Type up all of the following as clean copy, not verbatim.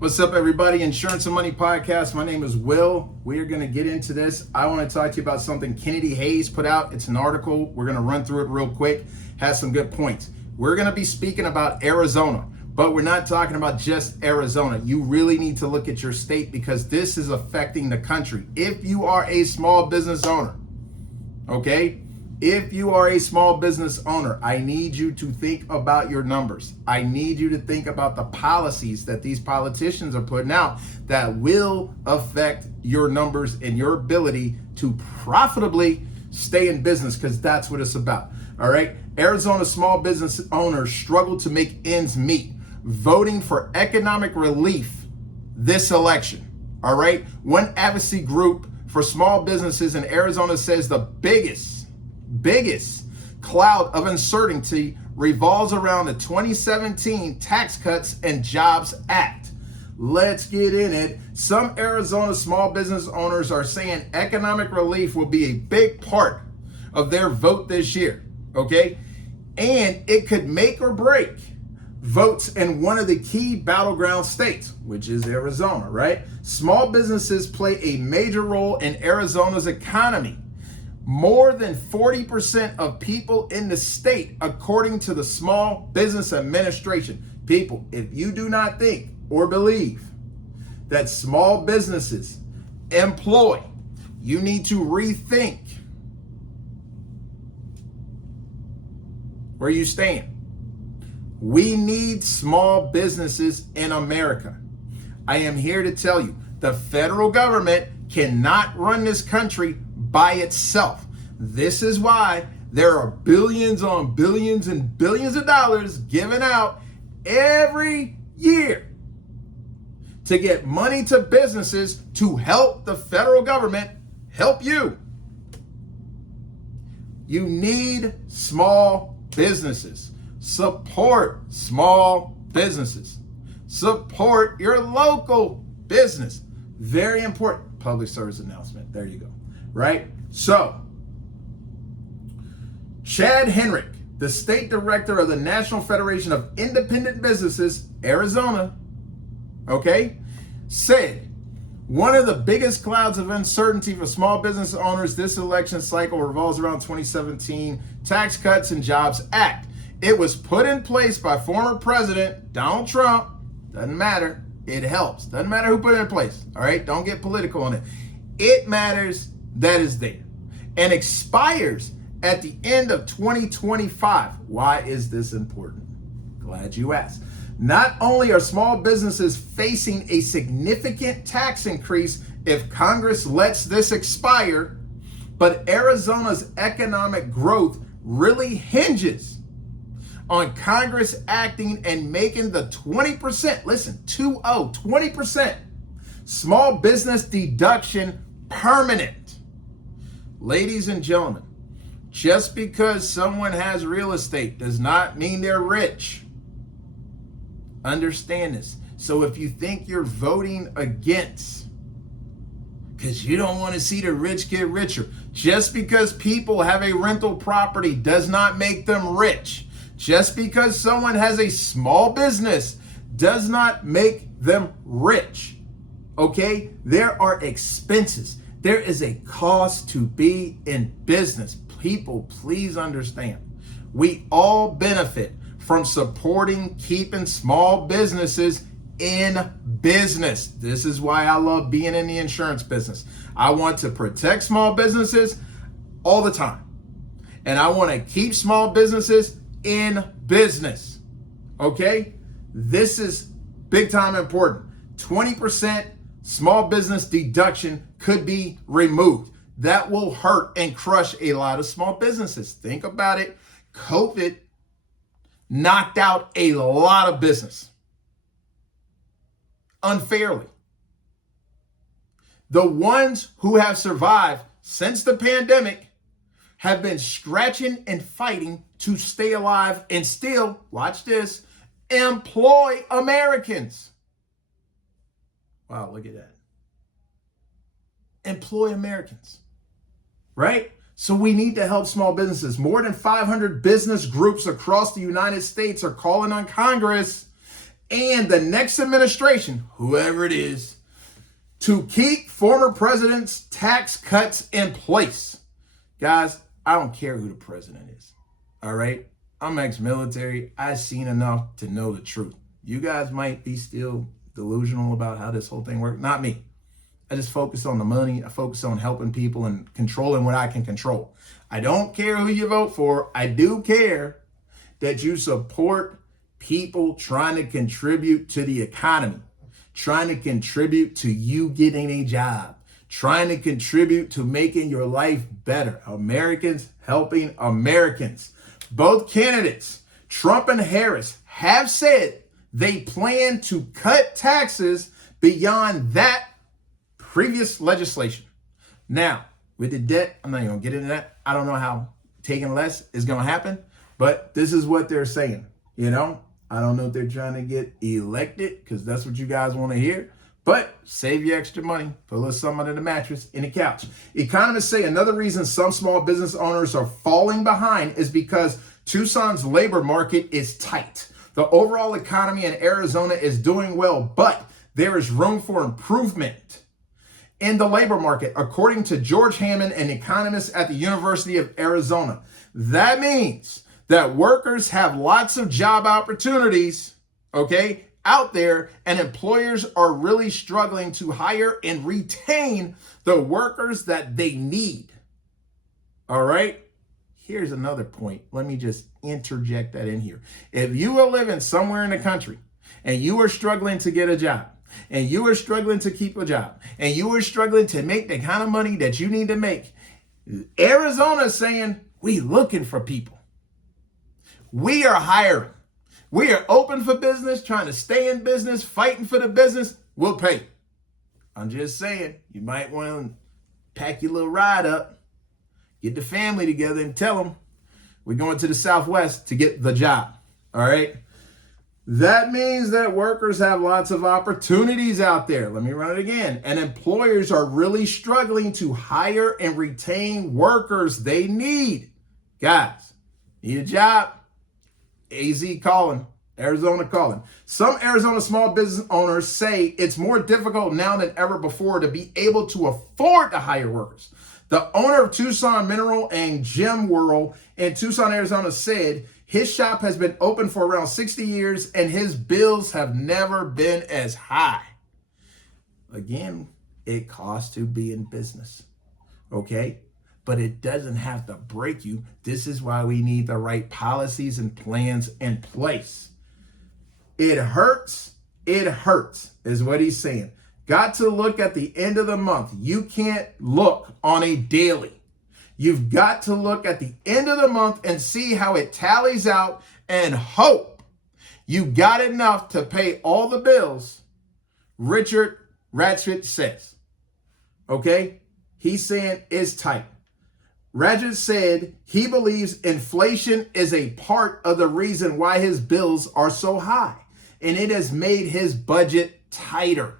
What's up, everybody? Insurance and Money Podcast. My name is Will. We are going to get into this. I want to talk to you about something Kennedy Hayes put out. It's an article. We're going to run through it real quick. Has some good points. We're going to be speaking about Arizona, but we're not talking about just Arizona. You really need to look at your state because this is affecting the country. If you are a small business owner, okay? If you are a small business owner, I need you to think about your numbers. I need you to think about the policies that these politicians are putting out that will affect your numbers and your ability to profitably stay in business, because that's what it's about. All right. Arizona small business owners struggle to make ends meet, voting for economic relief this election. All right. One advocacy group for small businesses in Arizona says the biggest cloud of uncertainty revolves around the 2017 Tax Cuts and Jobs Act. Let's get in it. Some Arizona small business owners are saying economic relief will be a big part of their vote this year, okay? And it could make or break votes in one of the key battleground states, which is Arizona, right? Small businesses play a major role in Arizona's economy. More than 40% of people in the state, according to the Small Business Administration. People, if you do not think or believe that small businesses employ, you need to rethink where you stand. We need small businesses in America. I am here to tell you, the federal government cannot run this country by itself. This is why there are billions on billions and billions of dollars given out every year to get money to businesses to help the federal government help you. You need small businesses. Support small businesses. Support your local business. Very important public service announcement. There you go. Right? So, Chad Henrick, the state director of the National Federation of Independent Businesses, Arizona, okay, said one of the biggest clouds of uncertainty for small business owners this election cycle revolves around 2017 Tax Cuts and Jobs Act. It was put in place by former President Donald Trump. Doesn't matter. It helps. Doesn't matter who put it in place. All right? Don't get political on it. It matters that is there and expires at the end of 2025. Why is this important? Glad you asked. Not only are small businesses facing a significant tax increase if Congress lets this expire, but Arizona's economic growth really hinges on Congress acting and making the 20%, listen, 20% small business deduction permanent. Ladies and gentlemen, just because someone has real estate does not mean they're rich. Understand this. So if you think you're voting against because you don't want to see the rich get richer, just because people have a rental property does not make them rich. Just because someone has a small business does not make them rich. Okay? There are expenses. There is a cost to be in business. People, please understand. We all benefit from supporting keeping small businesses in business. This is why I love being in the insurance business. I want to protect small businesses all the time. And I want to keep small businesses in business. Okay? This is big time important. 20% small business deduction could be removed. That will hurt and crush a lot of small businesses. Think about it. COVID knocked out a lot of business unfairly. The ones who have survived since the pandemic have been scratching and fighting to stay alive and still, watch this, employ Americans. Wow, look at that. Employ Americans, right? So we need to help small businesses. More than 500 business groups across the United States are calling on Congress and the next administration, whoever it is, to keep former president's tax cuts in place. Guys, I don't care who the president is. All right? I'm ex-military. I've seen enough to know the truth. You guys might be still delusional about how this whole thing works. Not me. I just focus on the money. I focus on helping people and controlling what I can control. I don't care who you vote for. I do care that you support people trying to contribute to the economy, trying to contribute to you getting a job, trying to contribute to making your life better. Americans helping Americans. Both candidates, Trump and Harris, have said they plan to cut taxes beyond that previous legislation. Now, with the debt, I'm not even going to get into that. I don't know how taking less is going to happen, but this is what they're saying. You know, I don't know if they're trying to get elected because that's what you guys want to hear, but save you extra money, put a little something under the mattress, in the couch. Economists say another reason some small business owners are falling behind is because Tucson's labor market is tight. The overall economy in Arizona is doing well, but there is room for improvement in the labor market, according to George Hammond, an economist at the University of Arizona. That means that workers have lots of job opportunities, okay, out there, and employers are really struggling to hire and retain the workers that they need. All right? Here's another point. Let me just interject that in here. If you are living somewhere in the country and you are struggling to get a job, and you are struggling to keep a job, and you are struggling to make the kind of money that you need to make, Arizona is saying, we looking for people. We are hiring. We are open for business, trying to stay in business, fighting for the business. We'll pay. I'm just saying, you might want to pack your little ride up, get the family together and tell them we're going to the Southwest to get the job. All right? That means that workers have lots of opportunities out there. Let me run it again. And employers are really struggling to hire and retain workers they need. Guys, need a job? AZ calling. Arizona calling. Some Arizona small business owners say it's more difficult now than ever before to be able to afford to hire workers. The owner of Tucson Mineral and Gem World in Tucson, Arizona said his shop has been open for around 60 years and his bills have never been as high. Again, it costs to be in business, okay? But it doesn't have to break you. This is why we need the right policies and plans in place. It hurts, is what he's saying. Got to look at the end of the month. You can't look on a daily. You've got to look at the end of the month and see how it tallies out and hope you got enough to pay all the bills, Richard Ratchett says. Okay? He's saying it's tight. Ratchett said he believes inflation is a part of the reason why his bills are so high, and it has made his budget tighter.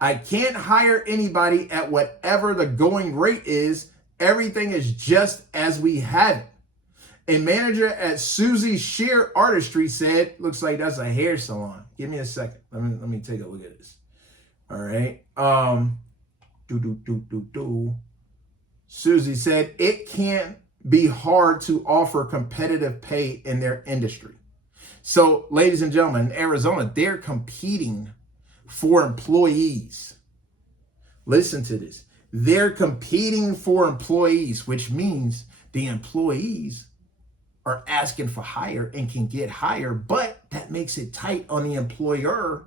I can't hire anybody at whatever the going rate is. Everything is just as we have it. A manager at Susie Shear Artistry said, looks like that's a hair salon. Give me a second. Let me take a look at this. All right. Susie said it can be hard to offer competitive pay in their industry. So, ladies and gentlemen, in Arizona, they're competing for employees. Listen to this. They're competing for employees, which means the employees are asking for higher and can get higher, but that makes it tight on the employer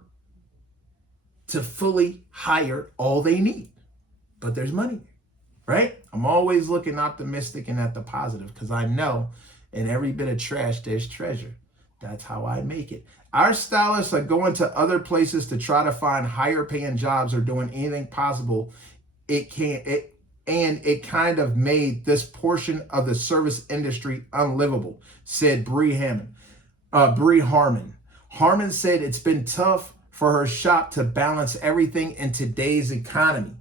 to fully hire all they need. But there's money, right? I'm always looking optimistic and at the positive because I know in every bit of trash, there's treasure. That's how I make it. Our stylists are going to other places to try to find higher paying jobs or doing anything possible. It kind of made this portion of the service industry unlivable, said Bree Harmon. Harmon said it's been tough for her shop to balance everything in today's economy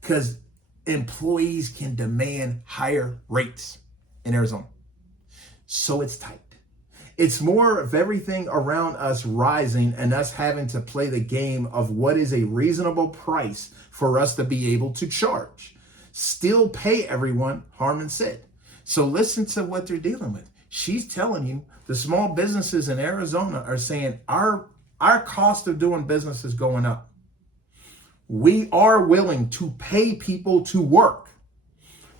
because employees can demand higher rates in Arizona. So it's tight. It's more of everything around us rising and us having to play the game of what is a reasonable price for us to be able to charge. Still pay everyone, Harman said. So listen to what they're dealing with. She's telling you the small businesses in Arizona are saying our cost of doing business is going up. We are willing to pay people to work.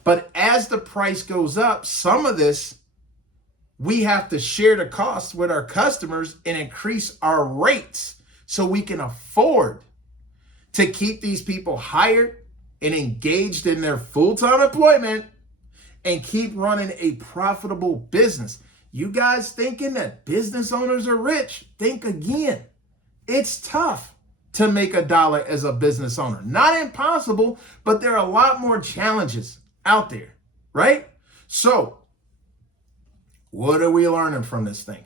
But as the price goes up, some of this, we have to share the costs with our customers and increase our rates so we can afford to keep these people hired and engaged in their full-time employment and keep running a profitable business. You guys thinking that business owners are rich? Think again. It's tough to make a dollar as a business owner. Not impossible, but there are a lot more challenges out there, right? So, what are we learning from this thing?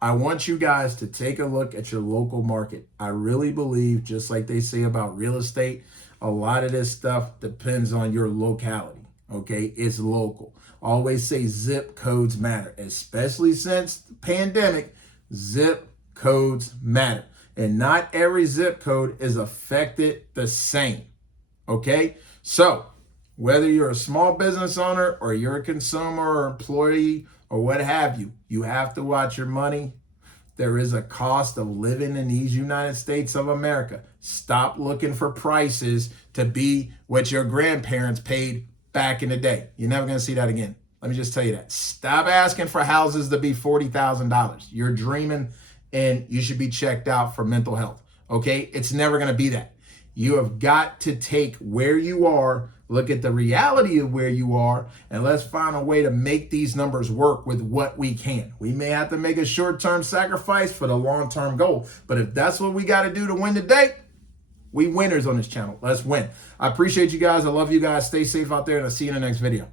I want you guys to take a look at your local market. I really believe, just like they say about real estate, a lot of this stuff depends on your locality, okay? It's local. Always say zip codes matter, especially since the pandemic, zip codes matter. And not every zip code is affected the same, okay? So, whether you're a small business owner or you're a consumer or employee or what have you, you have to watch your money. There is a cost of living in these United States of America. Stop looking for prices to be what your grandparents paid back in the day. You're never going to see that again. Let me just tell you that. Stop asking for houses to be $40,000. You're dreaming and you should be checked out for mental health. Okay? It's never going to be that. You have got to take where you are, look at the reality of where you are, and let's find a way to make these numbers work with what we can. We may have to make a short-term sacrifice for the long-term goal, but if that's what we got to do to win today, we winners on this channel. Let's win. I appreciate you guys. I love you guys. Stay safe out there, and I'll see you in the next video.